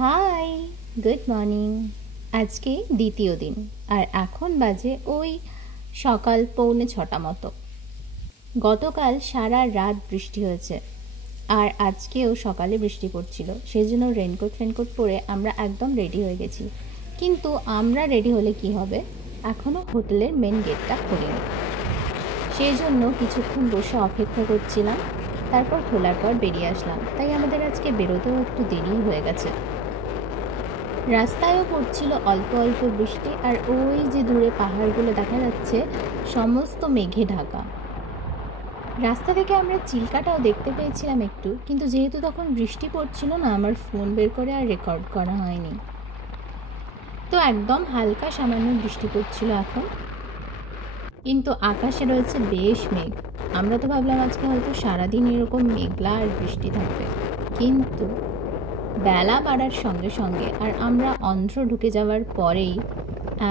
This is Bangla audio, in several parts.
High, good morning. আজকে দ্বিতীয় দিন, আর এখন বাজে ওই সকাল 6:45 মতো। গতকাল সারা রাত বৃষ্টি হয়েছে, আর আজকেও সকালে বৃষ্টি পড়ছিল। সেই জন্য রেনকোট পরে আমরা একদম রেডি হয়ে গেছি। কিন্তু আমরা রেডি হলে কি হবে, এখনও হোটেলের মেন গেটটা খোলেনি। সেই জন্য কিছুক্ষণ বসে অপেক্ষা করছিলাম, তারপর খোলার পর বেরিয়ে আসলাম। তাই আমাদের আজকে বেরোতেও একটু দেরি হয়ে গেছে। রাস্তায়ও পড়ছিল অল্প অল্প বৃষ্টি, আর ওই যে দূরে পাহাড়গুলো দেখা যাচ্ছে সমস্ত মেঘে ঢাকা। রাস্তা থেকে আমরা চিল্কাটাও দেখতে পেয়েছিলাম একটু, কিন্তু যেহেতু তখন বৃষ্টি পড়ছিল না, আমার ফোন বের করে আর রেকর্ড করা হয়নি। তো একদম হালকা সামান্য বৃষ্টি পড়ছিল এখন, কিন্তু আকাশে রয়েছে বেশ মেঘ। আমরা তো ভাবলাম আজকে হয়তো সারাদিন এরকম মেঘলা আর বৃষ্টি থাকবে, কিন্তু বেলা বাড়ার সঙ্গে সঙ্গে আর আমরা অন্ধ্র ঢুকে যাওয়ার পরেই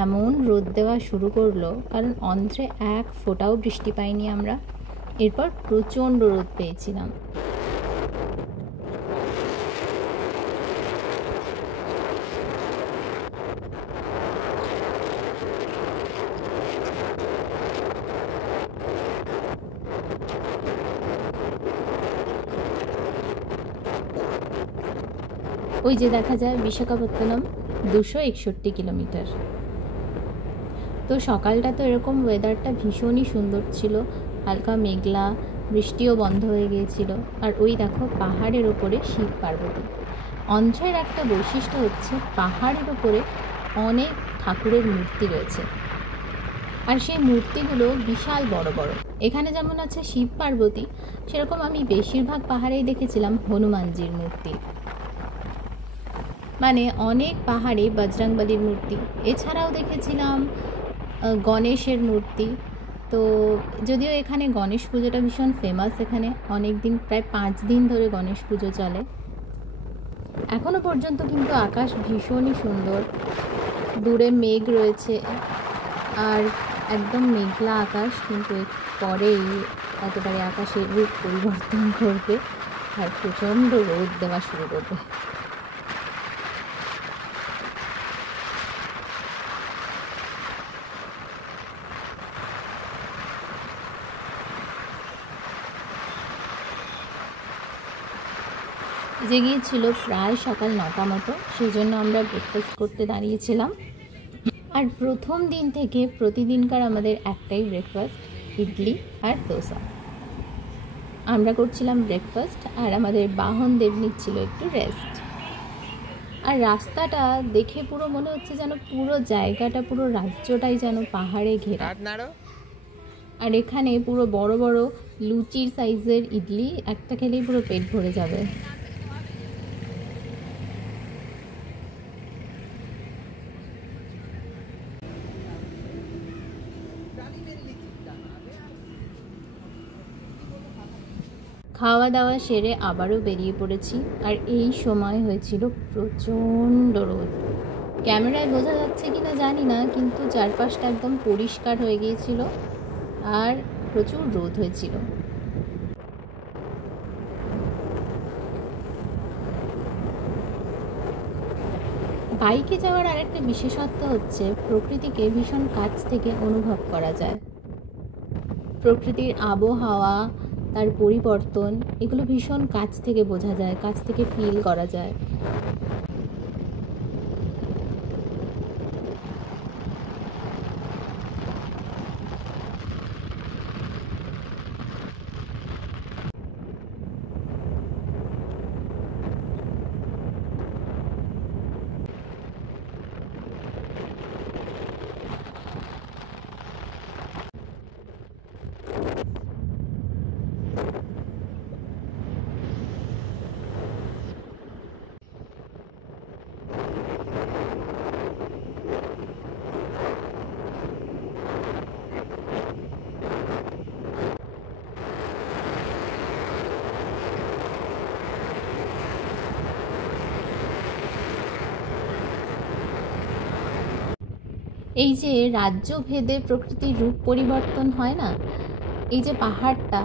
এমন রোদ দেওয়া শুরু করলো, কারণ অন্ধ্রে এক ফোঁটাও বৃষ্টি পাইনি আমরা। এরপর প্রচণ্ড রোদ পেয়েছিলাম। ওই যে দেখা যায় বিশাখাপত্তনম, 261 কিলোমিটার। তো সকালটা তো এরকম ওয়েদারটা ভীষণই সুন্দর ছিল, হালকা মেঘলা, বৃষ্টিও বন্ধ হয়ে গিয়েছিল। আর ওই দেখো পাহাড়ের ওপরে শিব পার্বতী। অন্ধ্রের একটা বৈশিষ্ট্য হচ্ছে পাহাড়ের ওপরে অনেক ঠাকুরের মূর্তি রয়েছে, আর সেই মূর্তিগুলো বিশাল বড় বড়। এখানে যেমন আছে শিব পার্বতী, সেরকম আমি বেশিরভাগ পাহাড়েই দেখেছিলাম হনুমানজির মূর্তি। মানে অনেক পাহাড়ে বজরংবলীর মূর্তি, এছাড়াও দেখেছিলাম গণেশের মূর্তি। তো যদিও এখানে গণেশ পুজোটা ভীষণ ফেমাস, এখানে অনেক দিন, প্রায় 5 দিন ধরে গণেশ পুজো চলে এখনো পর্যন্ত। কিন্তু আকাশ ভীষণই সুন্দর, দূরে মেঘ রয়েছে, আর একদম মেঘলা আকাশ, কিন্তু পরেই একেবারে আকাশের রূপ পরিবর্তন করবে আর প্রচণ্ড রোদ দেওয়া শুরু করবে। যে গিয়েছিল প্রায় সকাল 9টা মতো, সেই জন্য আমরা ব্রেকফাস্ট করতে দাঁড়িয়েছিলাম। আর প্রথম দিন থেকে প্রতিদিনকার আমাদের একটাই ব্রেকফাস্ট, ইডলি আর দোসা। আমরা করছিলাম ব্রেকফাস্ট, আর আমাদের বাহনদের নিচ্ছিল একটু রেস্ট। আর রাস্তাটা দেখে পুরো মনে হচ্ছে যেন পুরো জায়গাটা, পুরো রাজ্যটাই যেন পাহাড়ে ঘেরা। আর এখানে পুরো বড় বড় লুচির সাইজের ইডলি, একটা খেলেই পুরো পেট ভরে যাবে। খাওয়া দাওয়া সেরে আবারও বেরিয়ে পড়েছি, আর এই সময় হয়েছিল প্রচণ্ড রোদ। ক্যামেরায় বোঝা যাচ্ছে কিনা জানি না, কিন্তু চারপাশটা একদম পরিষ্কার হয়ে গিয়েছিল আর প্রচুর রোদ হয়েছিল। বাইকে যাওয়ার আরেকটা বিশেষত্ব হচ্ছে প্রকৃতিকে ভীষণ কাছ থেকে অনুভব করা যায়। প্রকৃতির আবহাওয়া, তার পরিবর্তন, এগুলো ভীষণ কাছ থেকে বোঝা যায়, কাছ থেকে ফিল করা যায়। এই যে রাজ্য ভেদে প্রকৃতির রূপ পরিবর্তন হয় না, এই যে পাহাড়টা,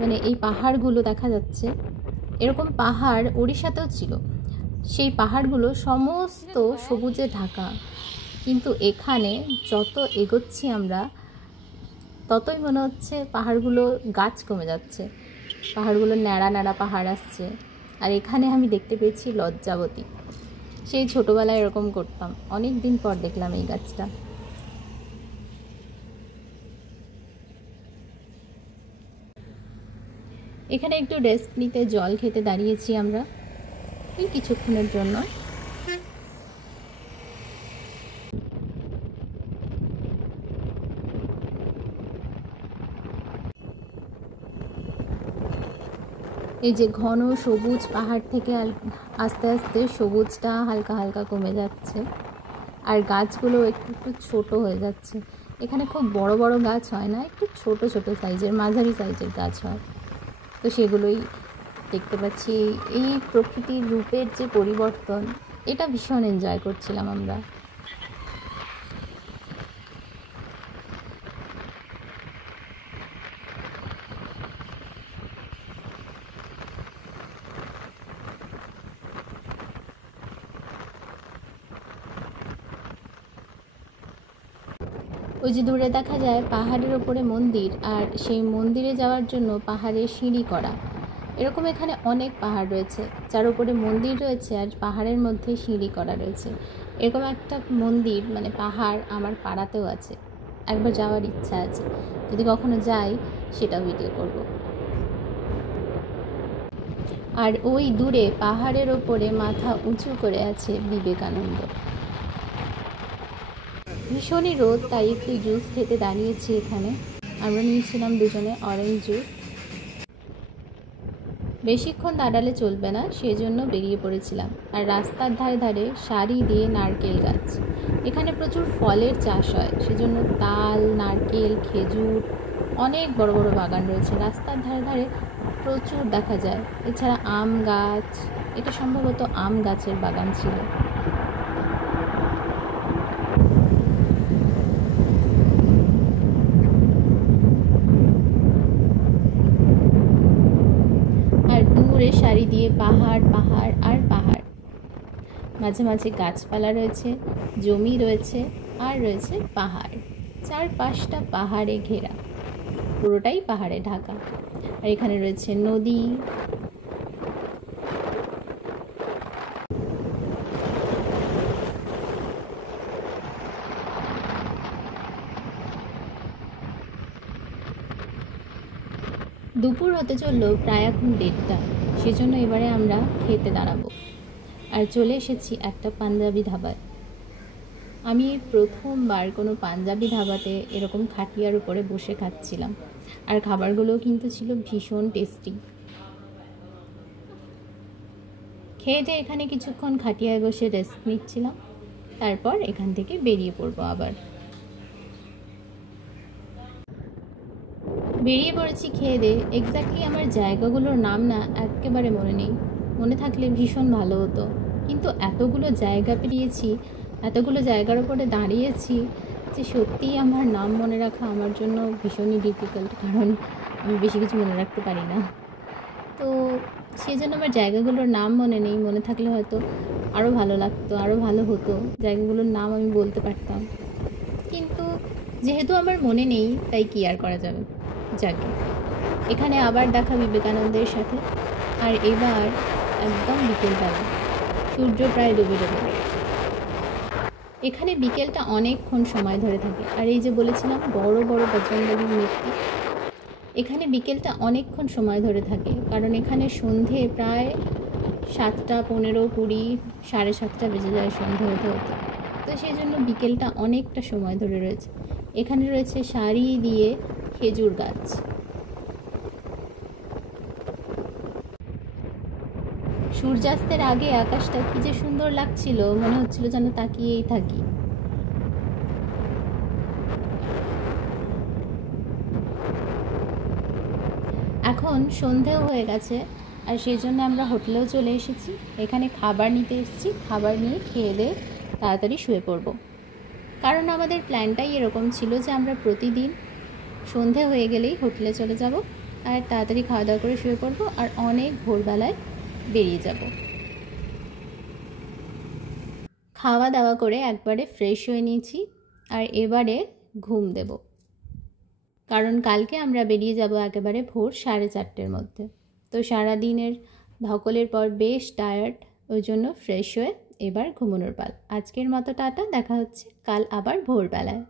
মানে এই পাহাড়গুলো দেখা যাচ্ছে, এরকম পাহাড় ওড়িশাতেও ছিল। সেই পাহাড়গুলো সমস্ত সবুজে ঢাকা, কিন্তু এখানে যত এগোচ্ছি আমরা ততই মনে হচ্ছে পাহাড়গুলো গাছ কমে যাচ্ছে, পাহাড়গুলো ন্যাড়া ন্যাড়া পাহাড় আসছে। আর এখানে আমি দেখতে পেয়েছি লজ্জাবতী। সেই ছোটোবেলায় এরকম করতাম, অনেক দিন পর দেখলাম এই গাছটা। এখানে একটু রেস্ট নিতে, জল খেতে দাঁড়িয়েছি আমরা এই কিছুক্ষণের জন্য। এই যে ঘন সবুজ পাহাড় থেকে আস্তে আস্তে সবুজটা হালকা হালকা কমে যাচ্ছে, আর গাছগুলো একটু একটু ছোটো হয়ে যাচ্ছে। এখানে খুব বড় বড় গাছ হয় না, একটু ছোট ছোট সাইজের, মাঝারি সাইজের গাছ হয়। তো সেগুলোই দেখতে পাচ্ছি। এই প্রকৃতির রূপের যে পরিবর্তন, এটা ভীষণ এনজয় করছিলাম আমরা। ওই যে দূরে দেখা যায় পাহাড়ের ওপরে মন্দির, আর সেই মন্দিরে যাওয়ার জন্য পাহাড়ে সিঁড়ি করা। এরকম এখানে অনেক পাহাড় রয়েছে যার উপরে মন্দির রয়েছে আর পাহাড়ের মধ্যে সিঁড়ি করা রয়েছে। এরকম একটা মন্দির মানে পাহাড় আমার পাড়াতেও আছে, একবার যাওয়ার ইচ্ছা আছে। যদি কখনো যাই সেটা ভিডিও করব। আর ওই দূরে পাহাড়ের ওপরে মাথা উঁচু করে আছে বিবেকানন্দ। ভীষণই রোদ, তাই একটু জুস খেতে দাঁড়িয়েছি এখানে। আমরা নিয়েছিলাম দুজনে অরেঞ্জ জুস। বেশিক্ষণ দাঁড়ালে চলবে না, সেজন্য বেরিয়ে পড়েছিলাম। আর রাস্তার ধারে ধারে সারি দিয়ে নারকেল গাছ। এখানে প্রচুর ফলের চাষ হয়, সেজন্য তাল, নারকেল, খেজুর অনেক বড় বড় বাগান রয়েছে রাস্তার ধারে ধারে, প্রচুর দেখা যায়। এছাড়া আম গাছ, এটা সম্ভবত আম গাছের বাগান ছিল। দূরে সারি দিয়ে পাহাড় পাহাড় আর পাহাড়, মাঝে মাঝে গাছপালা রয়েছে, জমি রয়েছে, আর রয়েছে পাহাড়। চারপাশটা পাহাড়ে ঘেরা, পুরোটাই পাহাড়ে ঢাকা। আর এখানে রয়েছে নদী। দুপুর হতে চললো প্রায় এখন 1:30, সেজন্য এবারে আমরা খেতে দাঁড়াবো। আর চলে এসেছি একটা পাঞ্জাবি ধাবায়। আমি প্রথমবার কোনো পাঞ্জাবি ধাবাতে এরকম খাটিয়ার উপরে বসে খাচ্ছিলাম, আর খাবারগুলোও কিন্তু ছিল ভীষণ টেস্টি। খেয়ে দিয়ে এখানে কিছুক্ষণ খাটিয়ায় বসে রেস্ট নিচ্ছিলাম, তারপর এখান থেকে বেরিয়ে পড়বো আবার। বেরিয়ে পড়েছি খেয়ে দিয়ে। এক্স্যাক্টলি আমার জায়গাগুলোর নাম না একেবারে মনে নেই, মনে থাকলে ভীষণ ভালো হতো। কিন্তু এতগুলো জায়গা পেরিয়েছি, এতগুলো জায়গার উপরে দাঁড়িয়েছি যে সত্যিই আমার নাম মনে রাখা আমার জন্য ভীষণই ডিফিকাল্ট, কারণ আমি বেশি কিছু মনে রাখতে পারি না। তো সেই জন্য আমার জায়গাগুলোর নাম মনে নেই, মনে থাকলে হয়তো আরও ভালো লাগতো, আরও ভালো হতো, জায়গাগুলোর নাম আমি বলতে পারতাম। কিন্তু যেহেতু আমার মনে নেই, তাই কি আর করা যাবে। যাকে এখানে আবার দেখা বিবেকানন্দের সাথে। আর এবার একদম বিকেলবেলা, সূর্য প্রায় ডুবে ডুবে। এখানে বিকেলটা অনেকক্ষণ সময় ধরে থাকে। আর এই যে বলেছিলাম বড় বড় বজরংবলীর মূর্তি, এখানে বিকেলটা অনেকক্ষণ সময় ধরে থাকে, কারণ এখানে সন্ধে প্রায় 7টা 15, 20, 7:30 বেজে যায় সন্ধে হতে হতে। তো সেই জন্য বিকেলটা অনেকটা সময় ধরে রয়েছে। এখানে রয়েছে সারি দিয়ে খেজুর গাছ। সূর্যাস্তের আগে আকাশটা কি যে সুন্দর লাগছিল, মনে হচ্ছিল যেন তাকিয়েই থাকি। এখন সন্ধেও হয়ে গেছে, আর সেই জন্য আমরা হোটেলেও চলে এসেছি। এখানে খাবার নিতে এসেছি, খাবার নিয়ে খেয়ে দিয়ে তাড়াতাড়ি শুয়ে পড়ব। কারণ আমাদের প্ল্যানটাই এরকম ছিল যে আমরা প্রতিদিন সন্ধে হয়ে গেলেই হোটেলে চলে যাব, আর তাড়াতাড়ি খাওয়া দাওয়া করে শুয়ে পড়বো, আর অনেক ভোরবেলায় বেরিয়ে যাব। খাওয়া দাওয়া করে একবারে ফ্রেশ হয়ে নিয়েছি, আর এবারে ঘুম দেব, কারণ কালকে আমরা বেরিয়ে যাব একেবারে ভোর 4:30-র মধ্যে। তো সারাদিনের ধকলের পর বেশ টায়ার্ড, ওই জন্য ফ্রেশ হয়ে এবার ঘুমানোর পাল। আজকের মতো টাটা, দেখা হচ্ছে কাল আবার ভোরবেলায়।